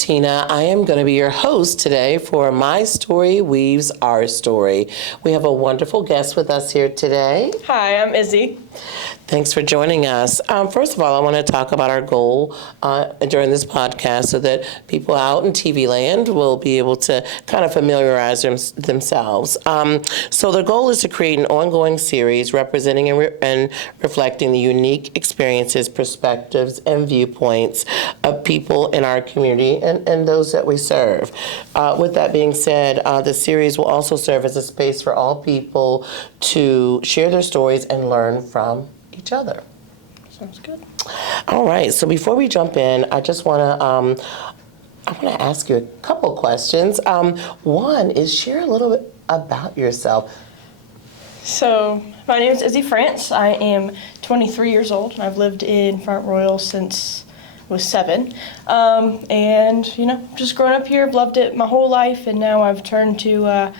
Tina. I am going to be your host today for My Story Weaves Our Story. We have a wonderful guest with us here today. Hi, I'm Izzy. Thanks for joining us. First of all, I want to talk about our goal during this podcast so that people out in TV land will be able to kind of familiarize themselves. So the goal is to create an ongoing series representing and reflecting the unique experiences, perspectives, and viewpoints of people in our community and those that we serve. With that being said, the series will also serve as a space for all people to share their stories and learn from each other. Sounds good. All right. So before we jump in, I just want to ask you a couple questions. One is share a little bit about yourself. So my name is Izzy France. I am 23 years old, and I've lived in Front Royal since I was 7. And just growing up here, I've loved it my whole life, and now I've turned to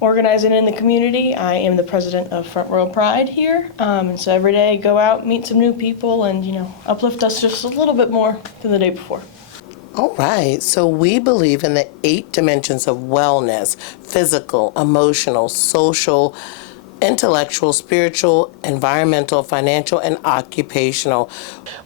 organizing in the community. I am the president of Front Royal Pride here, and so every day I go out, meet some new people, and uplift us just a little bit more than the day before. All right. So we believe in the 8 dimensions of wellness: physical, emotional, social, intellectual, spiritual, environmental, financial, and occupational.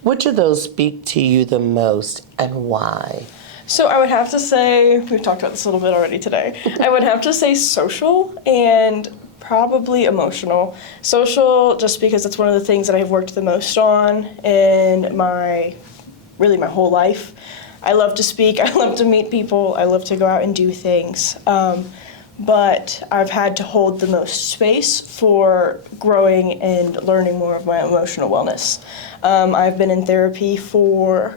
Which of those speak to you the most and why? So I would have to say, we've talked about this a little bit already today, I would have to say social and probably emotional. Social, just because it's one of the things that I've worked the most on in my whole life. I love to speak, I love to meet people, I love to go out and do things. But I've had to hold the most space for growing and learning more of my emotional wellness. I've been in therapy for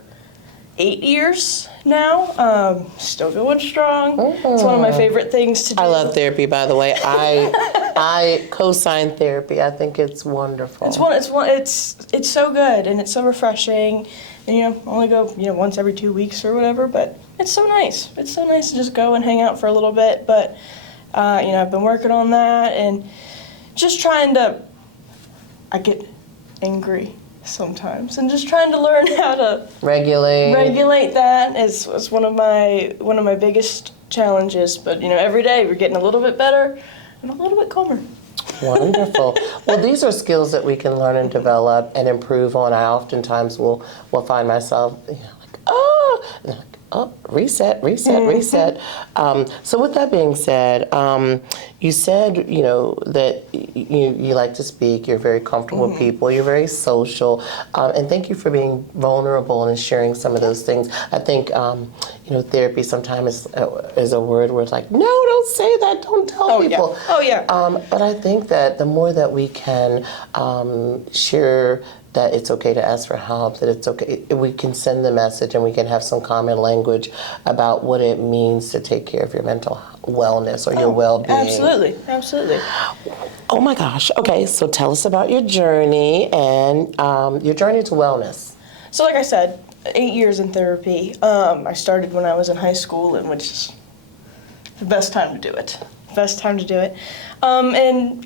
8 years now, still going strong. It's one of my favorite things to do. I love therapy, by the way. I co-sign therapy. I think it's wonderful. It's so good and it's so refreshing. And only go once every 2 weeks or whatever, but it's so nice. It's so nice to just go and hang out for a little bit. But I've been working on that and just trying to. I get angry sometimes, and just trying to learn how to regulate that is one of my biggest challenges. But every day we're getting a little bit better and a little bit calmer. Wonderful. Well, these are skills that we can learn and develop and improve on. I oftentimes will find myself reset. So with that being said, you said, that you like to speak, you're very comfortable with people, you're very social, and thank you for being vulnerable and sharing some of those things. I think, therapy sometimes is a word where it's like, no, don't say that, don't tell people. Yeah. Oh, yeah. But I think that the more that we can share that it's okay to ask for help, that it's okay, we can send the message and we can have some common language about what it means to take care of your mental wellness or your well-being. Absolutely. Oh my gosh. Okay, so tell us about your journey and your journey to wellness. So like I said, 8 years in therapy. I started when I was in high school, and which is the best time to do it. And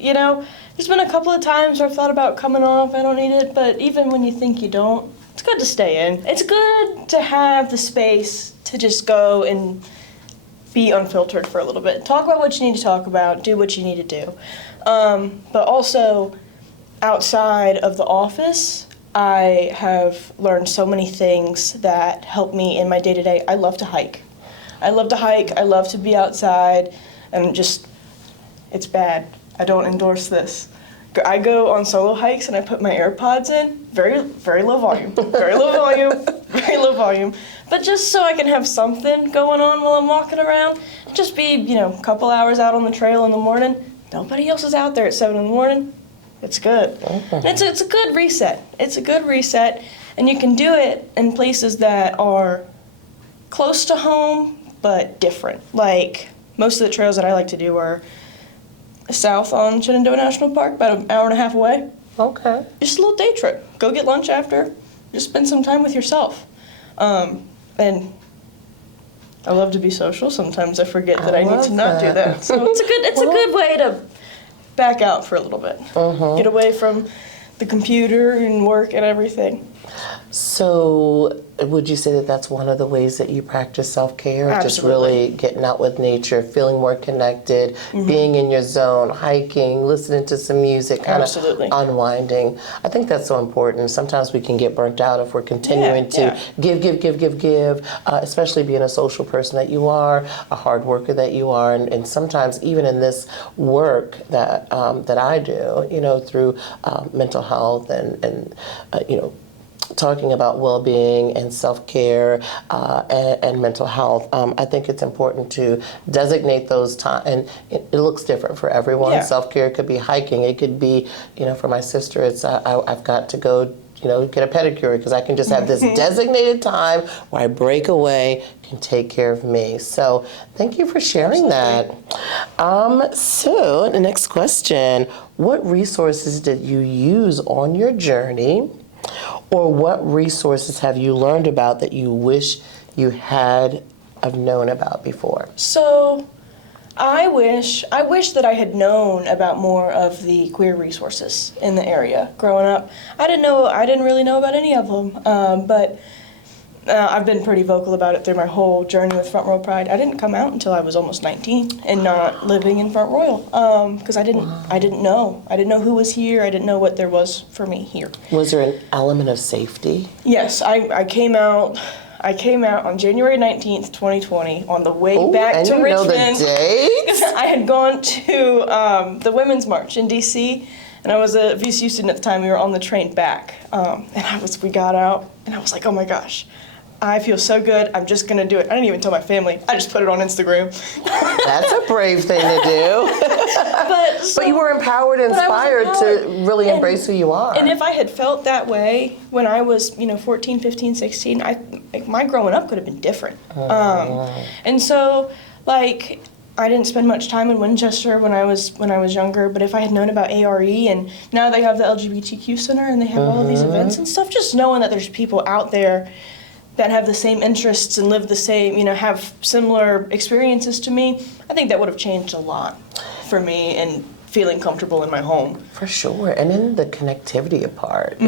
there's been a couple of times where I've thought about coming off, I don't need it, but even when you think you don't, it's good to stay in. It's good to have the space to just go and be unfiltered for a little bit. Talk about what you need to talk about, do what you need to do. But also, outside of the office, I have learned so many things that help me in my day-to-day. I love to hike. I love to be outside, and it's bad. I don't endorse this. I go on solo hikes and I put my AirPods in, very, very low volume, very low volume, but just so I can have something going on while I'm walking around. Just be, a couple hours out on the trail in the morning. Nobody else is out there at 7 in the morning. It's good. And it's a good reset. It's a good reset, and you can do it in places that are close to home but different. Like most of the trails that I like to do are south on Shenandoah National Park, about an hour and a half away. Okay. Just a little day trip. Go get lunch after. Just spend some time with yourself. And I love to be social. Sometimes I forget that I need to not do that. So it's a good way to back out for a little bit. Get away from the computer and work and everything. So would you say that that's one of the ways that you practice self-care? Just Absolutely. really getting out with nature, feeling more connected, being in your zone, hiking, listening to some music, kind of Absolutely. unwinding. I think that's so important. Sometimes we can get burnt out if we're continuing to give, especially being a social person that you are, a hard worker that you are, and sometimes even in this work that that I do, through mental health and talking about well-being and self-care and mental health, I think it's important to designate those times. And it looks different for everyone. Yeah. Self-care could be hiking. It could be, for my sister, it's I've got to go, get a pedicure because I can just have this designated time where I break away, can take care of me. So thank you for sharing that. So the next question: what resources did you use on your journey? Or what resources have you learned about that you wish you had have known about before? So, I wish that I had known about more of the queer resources in the area growing up. I didn't really know about any of them, but I've been pretty vocal about it through my whole journey with Front Royal Pride. I didn't come out until I was almost 19 and not living in Front Royal because I didn't know who was here. I didn't know what there was for me here. Was there an element of safety? Yes, I came out on January 19th, 2020 on the way back to and Richmond. Know the date? I had gone to the Women's March in D.C. and I was a VCU student at the time. We were on the train back, and we got out, and I was like, oh my gosh, I feel so good. I'm just gonna do it. I didn't even tell my family. I just put it on Instagram. That's a brave thing to do. But you were empowered and inspired to really embrace who you are. And if I had felt that way when I was, 14, 15, 16, my growing up could have been different. And so, I didn't spend much time in Winchester when I was younger, but if I had known about ARE, and now they have the LGBTQ Center and they have all of these events and stuff, just knowing that there's people out there that have the same interests and live the same, have similar experiences to me, I think that would have changed a lot for me and feeling comfortable in my home. For sure. And then the connectivity part.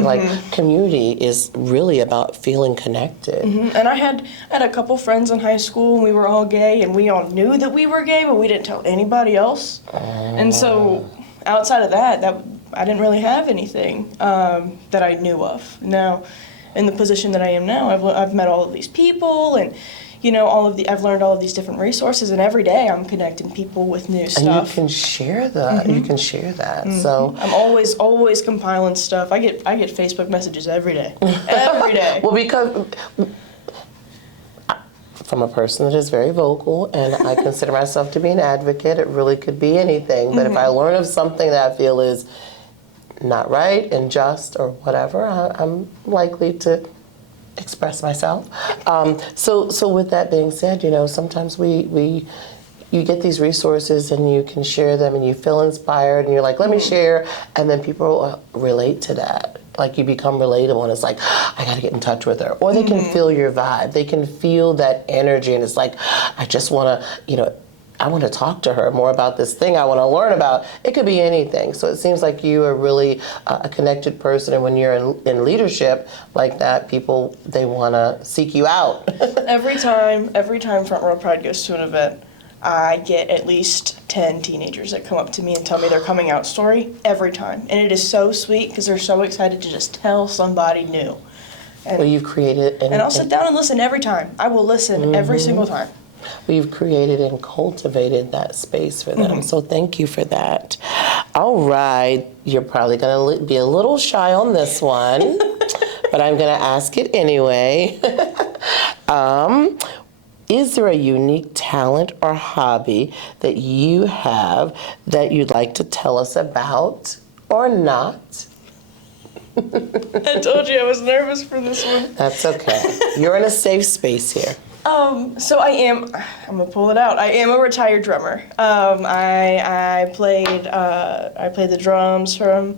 Community is really about feeling connected. And I had a couple friends in high school, and we were all gay, and we all knew that we were gay, but we didn't tell anybody else. And so outside of that I didn't really have anything that I knew of. Now, in the position that I am now, I've met all of these people, and I've learned all of these different resources, and every day I'm connecting people with new stuff. And you can share that. You can share that. So I'm always compiling stuff. I get Facebook messages every day. Every day. Well, because from a person that is very vocal, and I consider myself to be an advocate, it really could be anything. But if I learn of something that I feel is not right, unjust, or whatever, I'm likely to express myself. So with that being said, sometimes you get these resources and you can share them and you feel inspired and you're like, let me share, and then people relate to that. Like you become relatable and it's like, I gotta get in touch with her. Or they can feel your vibe. They can feel that energy and it's like, I just wanna, I want to talk to her more about this thing I want to learn about. It could be anything. So it seems like you are really a connected person, and when you're in leadership like that, people, they want to seek you out. Every time Front Row Pride goes to an event, I get at least 10 teenagers that come up to me and tell me their coming out story every time. And it is so sweet because they're so excited to just tell somebody new. And, Well, you've created... And I'll sit down and listen every time. I will listen every single time. We've created and cultivated that space for them. So thank you for that. All right. You're probably going to be a little shy on this one, but I'm going to ask it anyway. Is there a unique talent or hobby that you have that you'd like to tell us about or not? I told you I was nervous for this one. That's okay. You're in a safe space here. So I'm gonna pull it out. I am a retired drummer. I played the drums from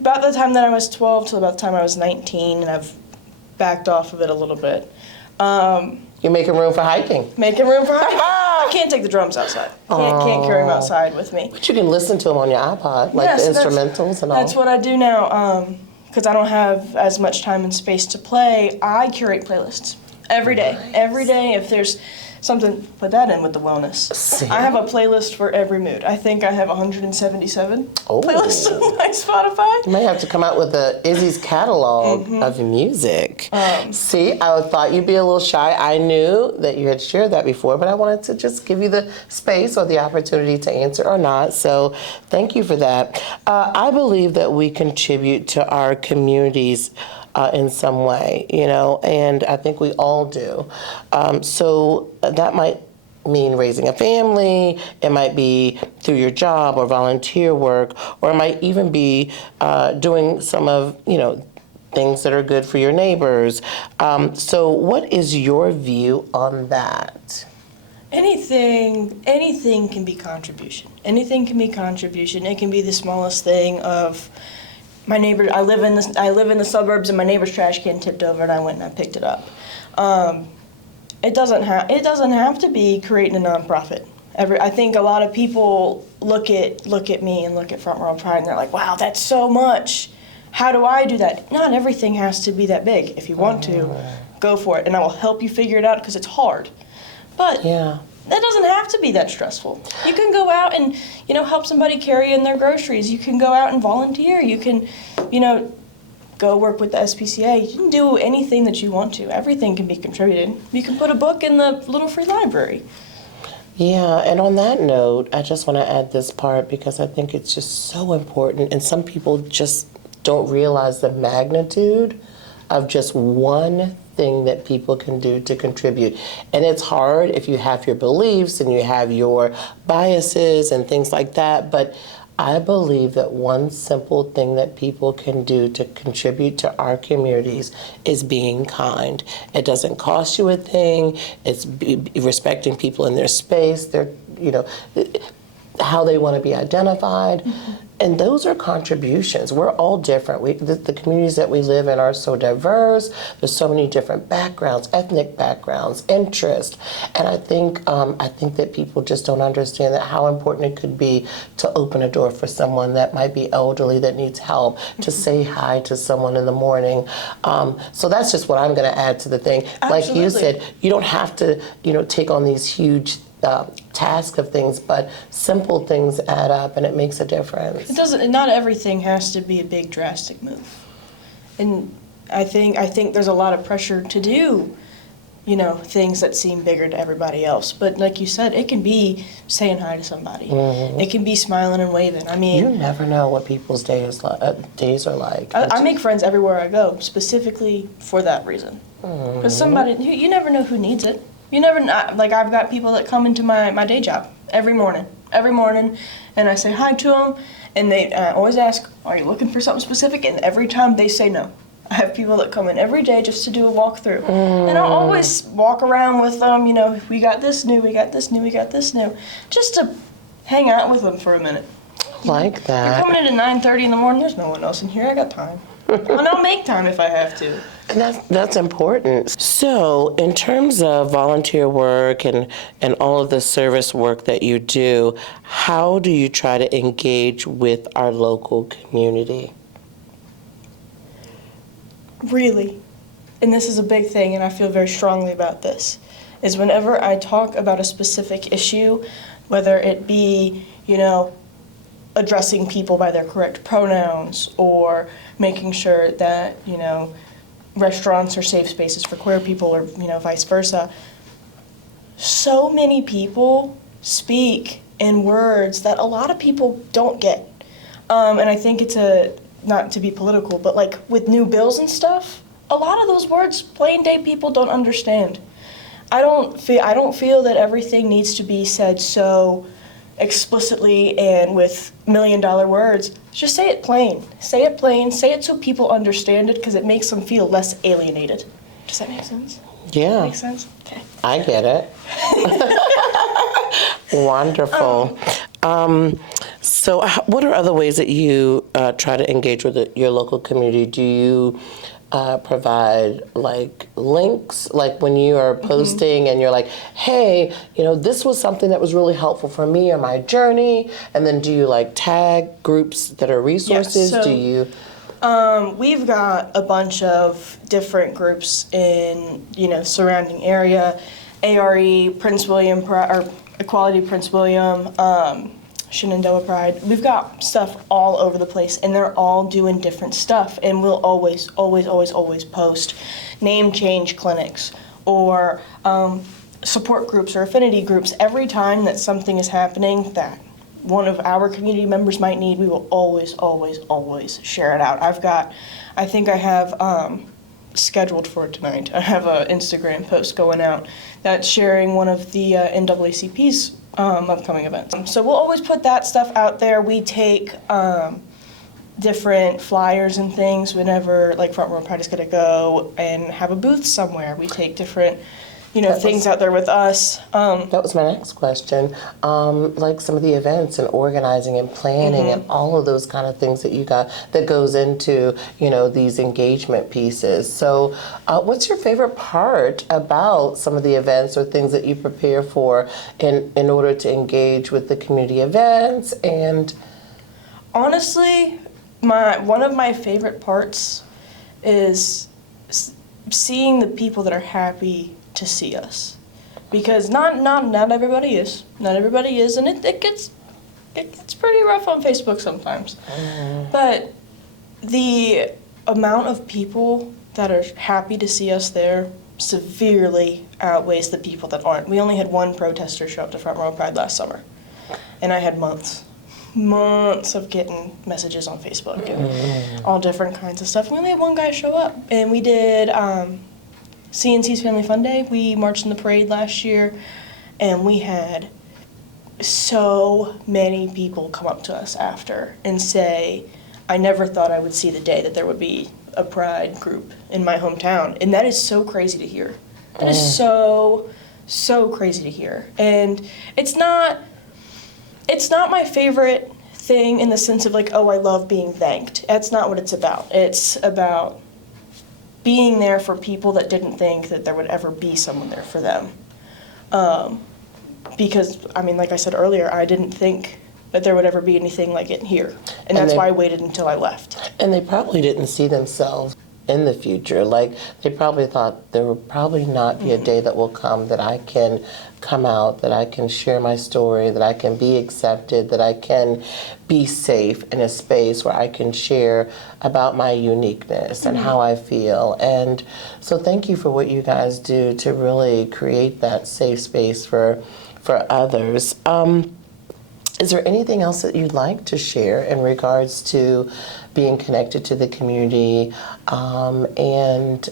about the time that I was 12 till about the time I was 19, and I've backed off of it a little bit. You're making room for hiking. Making room for hiking. I can't take the drums outside. Can't carry them outside with me. But you can listen to them on your iPod, like the instrumentals and all. That's what I do now. because I don't have as much time and space to play, I curate playlists every day. Nice. Every day, if there's something, put that in with the wellness. See? I have a playlist for every mood. I think I have 177 playlists on my Spotify. You might have to come out with Izzy's catalog of music. See, I thought you'd be a little shy. I knew that you had shared that before, but I wanted to just give you the space or the opportunity to answer or not. So thank you for that. I believe that we contribute to our communities in some way, and I think we all do. So that might mean raising a family, it might be through your job or volunteer work, or it might even be doing some of, things that are good for your neighbors. So what is your view on that? Anything can be contribution. Anything can be contribution. It can be the smallest thing of my neighbor. I live in the suburbs, and my neighbor's trash can tipped over, and I went and I picked it up. It doesn't have to be creating a nonprofit. I think a lot of people look at me and look at Front Row Pride, and they're like, "Wow, that's so much. How do I do that?" Not everything has to be that big. If you want to, go for it, and I will help you figure it out because it's hard. But that doesn't have to be that stressful. You can go out and, help somebody carry in their groceries. You can go out and volunteer. You can, go work with the SPCA. You can do anything that you want to. Everything can be contributed. You can put a book in the little free library. Yeah, and on that note, I just want to add this part because I think it's just so important, and some people just don't realize the magnitude of just one thing that people can do to contribute. And it's hard if you have your beliefs and you have your biases and things like that, but I believe that one simple thing that people can do to contribute to our communities is being kind. It doesn't cost you a thing. It's respecting people in their space, their, how they want to be identified. And those are contributions. We're all different. The communities that we live in are so diverse. There's so many different backgrounds, ethnic backgrounds, interests. And I think that people just don't understand that how important it could be to open a door for someone that might be elderly that needs help, to say hi to someone in the morning. So that's just what I'm going to add to the thing. Absolutely. Like you said, you don't have to, take on these huge task of things, but simple things add up, and it makes a difference. It doesn't. Not everything has to be a big drastic move, and I think there's a lot of pressure to do, things that seem bigger to everybody else. But like you said, it can be saying hi to somebody. It can be smiling and waving. I mean, you never know what people's days are like. I make friends everywhere I go, specifically for that reason. Because somebody, you never know who needs it. You never know. Like, I've got people that come into my day job every morning, and I say hi to them, and they always ask, "Are you looking for something specific?" And every time they say no. I have people that come in every day just to do a walkthrough, and I'll always walk around with them. We got this new, we got this new, we got this new, just to hang out with them for a minute. Like that. You're coming in at 9:30 in the morning. There's no one else in here. I got time. And I'll make time if I have to. And that's important. So in terms of volunteer work and all of the service work that you do, how do you try to engage with our local community? Really, and this is a big thing, and I feel very strongly about this, is whenever I talk about a specific issue, whether it be, addressing people by their correct pronouns, or making sure that, restaurants are safe spaces for queer people, or, vice versa. So many people speak in words that a lot of people don't get. And I think it's not to be political, but like with new bills and stuff, a lot of those words plain day people don't understand. I don't feel that everything needs to be said so explicitly and with $1,000,000 words. Just say it plain. Say it plain. Say it so people understand it, because it makes them feel less alienated. Does that make sense? Yeah. Make sense? Okay. I get it. Wonderful. So what are other ways that you try to engage with your local community? Do you provide like links, like when you are posting and you're like, hey, this was something that was really helpful for me on my journey, and then do you like tag groups that are resources? Yeah, so do you? We've got a bunch of different groups in, surrounding area. ARE, Prince William, or Equality Prince William, Shenandoah Pride. We've got stuff all over the place, and they're all doing different stuff. And we'll always, always, always, always post name change clinics or support groups or affinity groups. Every time that something is happening that one of our community members might need, we will always, always, always share it out. I think I have scheduled for tonight. I have an Instagram post going out that's sharing one of the NAACP's upcoming events. So we'll always put that stuff out there. We take different flyers and things whenever, like, Front Row Pride is going to go and have a booth somewhere. We take different things out there with us. That was my next question. Like some of the events and organizing and planning and all of those kind of things that you got that goes into, these engagement pieces. So what's your favorite part about some of the events or things that you prepare for in order to engage with the community events? And honestly, one of my favorite parts is seeing the people that are happy to see us, because not everybody is, and it gets pretty rough on Facebook sometimes. But the amount of people that are happy to see us there severely outweighs the people that aren't. We only had one protester show up to Front Row Pride last summer, and I had months of getting messages on Facebook and all different kinds of stuff. We only had one guy show up, and we did CNC's Family Fun Day. We marched in the parade last year, and we had so many people come up to us after and say, I never thought I would see the day that there would be a pride group in my hometown. And that is so crazy to hear. That is so crazy to hear. And it's not my favorite thing in the sense of like, oh, I love being thanked. That's not what it's about. It's about being there for people that didn't think that there would ever be someone there for them. Because, like I said earlier, I didn't think that there would ever be anything like it here. And that's why I waited until I left. And they probably didn't see themselves in the future. Like, they probably thought there will probably not be a day that will come that I can come out, that I can share my story, that I can be accepted, that I can be safe in a space where I can share about my uniqueness and how I feel. And so thank you for what you guys do to really create that safe space for others. Is there anything else that you'd like to share in regards to being connected to the community, and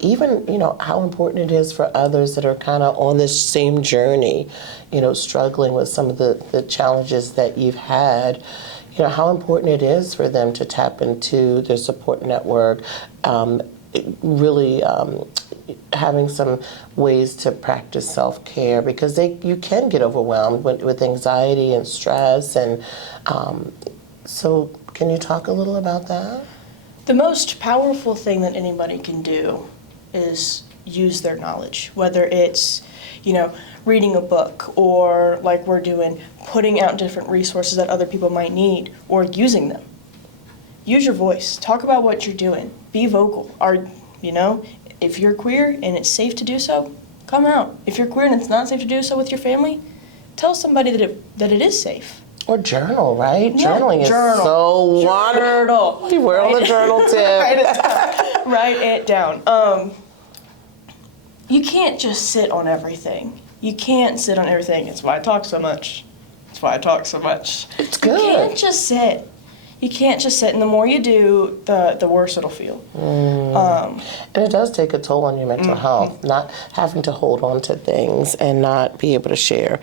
even, how important it is for others that are kind of on this same journey, struggling with some of the challenges that you've had, how important it is for them to tap into their support network, really having some ways to practice self-care, because you can get overwhelmed with anxiety and stress. And so can you talk a little about that? The most powerful thing that anybody can do is use their knowledge, whether it's, reading a book, or like we're doing, putting out different resources that other people might need, or using them. Use your voice. Talk about what you're doing. Be vocal. If you're queer and it's safe to do so, come out. If you're queer and it's not safe to do so with your family, tell somebody that it is safe. Or journal, right? Yeah, Journaling is so wonderful. We're on the journal tip. Write it down. You can't just sit on everything. It's why I talk so much. It's good. You can't just sit. And the more you do, the worse it'll feel. And it does take a toll on your mental health, not having to hold on to things and not be able to share.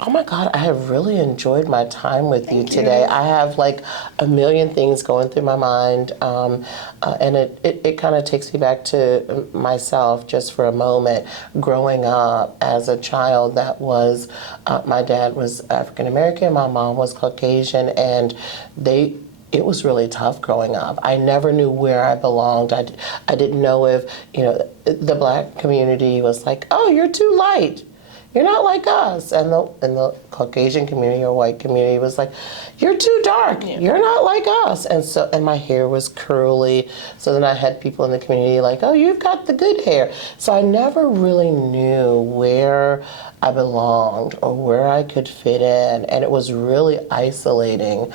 Oh my God, I have really enjoyed my time with you today. I have like a million things going through my mind, and it kind of takes me back to myself just for a moment. Growing up as a child that was, my dad was African American, my mom was Caucasian, and it was really tough growing up. I never knew where I belonged. I didn't know if, the black community was like, oh, you're too light. you're not like us. And the Caucasian community or white community was like, you're too dark. Yeah. You're not like us. And my hair was curly. So then I had people in the community like, oh, you've got the good hair. So I never really knew where I belonged or where I could fit in. And it was really isolating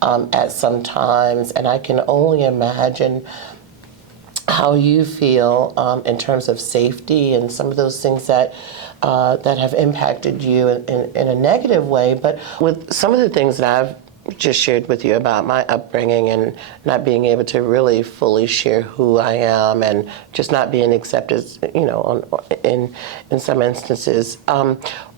at some times. And I can only imagine how you feel in terms of safety and some of those things that have impacted you in a negative way. But with some of the things that I've just shared with you about my upbringing and not being able to really fully share who I am and just not being accepted, in some instances,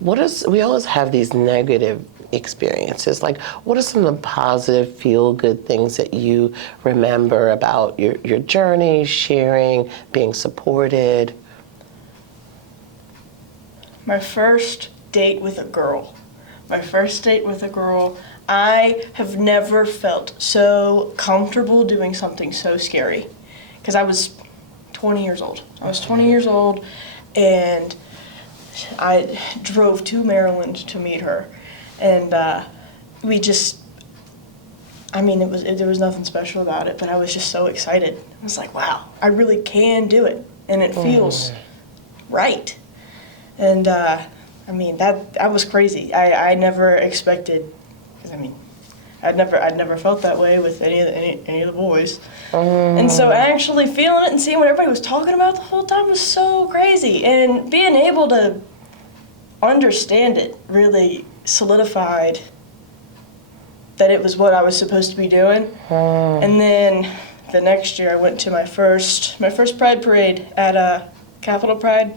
we always have these negative experiences. Like, what are some of the positive, feel-good things that you remember about your journey, sharing, being supported? My first date with a girl. I have never felt so comfortable doing something so scary. Because I was 20 years old. And I drove to Maryland to meet her. And there was nothing special about it, but I was just so excited. I was like, wow, I really can do it, and it feels right. And that was crazy. I never expected, because I'd never felt that way with any of the boys. And so actually feeling it and seeing what everybody was talking about the whole time was so crazy, and being able to understand it really solidified that it was what I was supposed to be doing. And then the next year I went to my first Pride Parade at Capitol Pride.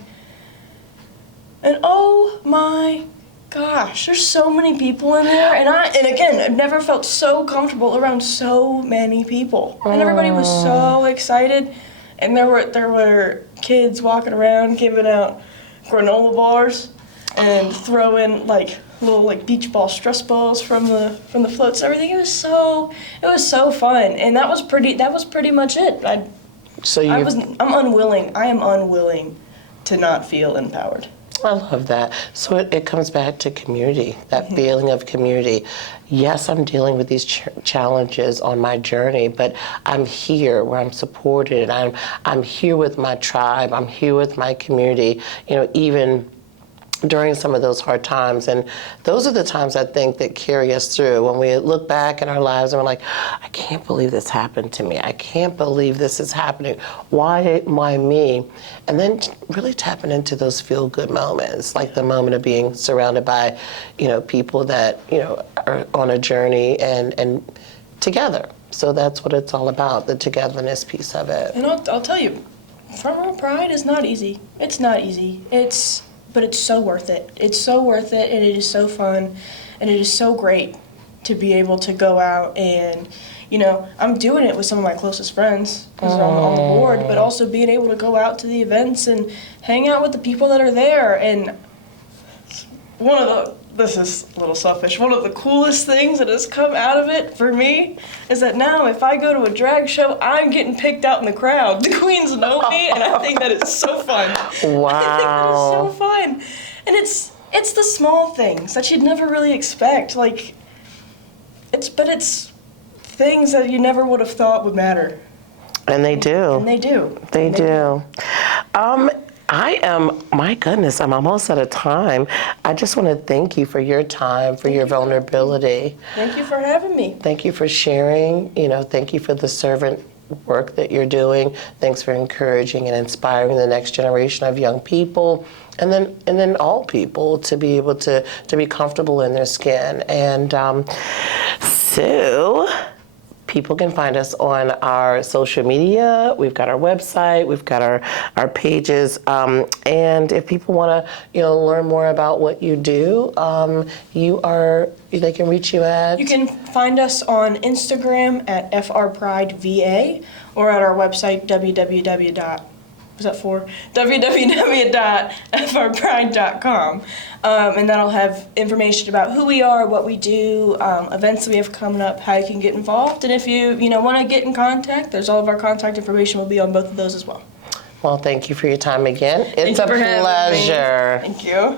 And oh my gosh, there's so many people in there. And again, I've never felt so comfortable around so many people. And everybody was so excited. And there were kids walking around giving out granola bars and throwing little beach ball stress balls from the floats and everything. It was so fun, and that was pretty much it. I am unwilling to not feel empowered. I love that. So it comes back to community, that feeling of community. Yes, I'm dealing with these challenges on my journey, but I'm here where I'm supported, and I'm here with my tribe. I'm here with my community. Even during some of those hard times. And those are the times I think that carry us through when we look back in our lives and we're like, I can't believe this happened to me. I can't believe this is happening. Why me? And then really tapping into those feel-good moments, like the moment of being surrounded by, people that, are on a journey and together. So that's what it's all about, the togetherness piece of it. And I'll tell you, front row pride is not easy. It's not easy. But it's so worth it. It's so worth it, and it is so fun, and it is so great to be able to go out and, I'm doing it with some of my closest friends because they're on the board, but also being able to go out to the events and hang out with the people that are there. And this is a little selfish, one of the coolest things that has come out of it for me is that now if I go to a drag show, I'm getting picked out in the crowd. The queens know me, and I think that is so fun. Wow. I think that is so fun. And it's the small things that you'd never really expect. It's things that you never would have thought would matter. And they do. And they do. They do. My goodness, I'm almost out of time. I just want to thank you for your time, for your vulnerability. Thank you for having me. Thank you for sharing. Thank you for the servant work that you're doing. Thanks for encouraging and inspiring the next generation of young people, and then all people to be able to be comfortable in their skin. And so people can find us on our social media. We've got our website, we've got our pages, and if people want to learn more about what you do, they can reach you at. You can find us on Instagram at frprideva or at our website www.frpride.com. And that'll have information about who we are, what we do, events that we have coming up, how you can get involved. And if you want to get in contact, there's all of our contact information will be on both of those as well. Well, thank you for your time again. It's a pleasure. Thank you.